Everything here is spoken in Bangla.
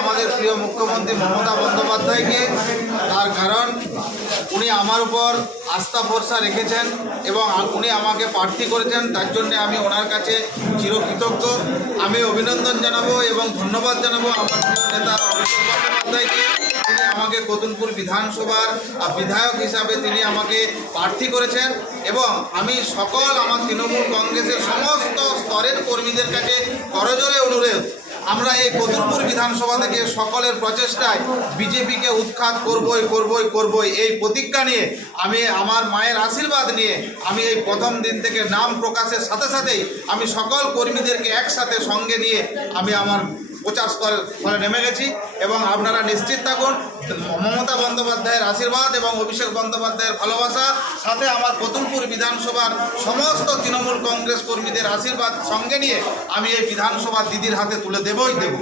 আমাদের প্রিয় মুখ্যমন্ত্রী মমতা বন্দ্যোপাধ্যায়কে, তার কারণ উনি আমার উপর আস্থা ভরসা রেখেছেন এবং উনি আমাকে প্রার্থী করেছেন। তার জন্য আমি ওনার কাছে চিরকৃতজ্ঞ। আমি অভিনন্দন জানাবো এবং ধন্যবাদ জানাবো আমার প্রিয় নেতা অভিষেক বন্দ্যোপাধ্যায়কে। তিনি আমাকে কতুলপুর বিধানসভার বিধায়ক হিসাবে তিনি আমাকে প্রার্থী করেছেন এবং আমি সকল আমার তৃণমূল কংগ্রেসের সমস্ত স্তরের কর্মীদের কাছে করজোড়ে অনুরোধ, আমরা এই কতুলপুর বিধানসভা থেকে সকলের প্রচেষ্টায় বিজেপিকে উৎখাত করবই এই প্রতিজ্ঞা নিয়ে আমি আমার মায়ের আশীর্বাদ নিয়ে আমি এই প্রথম দিন থেকে নাম প্রকাশের সাথে সাথেই আমি সকল কর্মীদেরকে একসাথে সঙ্গে নিয়ে আমি আমার প্রচার স্থলে নেমে গেছি এবং আপনারা নিশ্চিত থাকুন মমতা বন্দ্যোপাধ্যায়ের আশীর্বাদ এবং অভিষেক বন্দ্যোপাধ্যায়ের ভালোবাসা সাথে আমার কতুলপুর বিধানসভার সমস্ত তৃণমূল কংগ্রেস কর্মীদের আশীর্বাদ সঙ্গে নিয়ে আমি এই বিধানসভা দিদির হাতে তুলে দেবই দেব।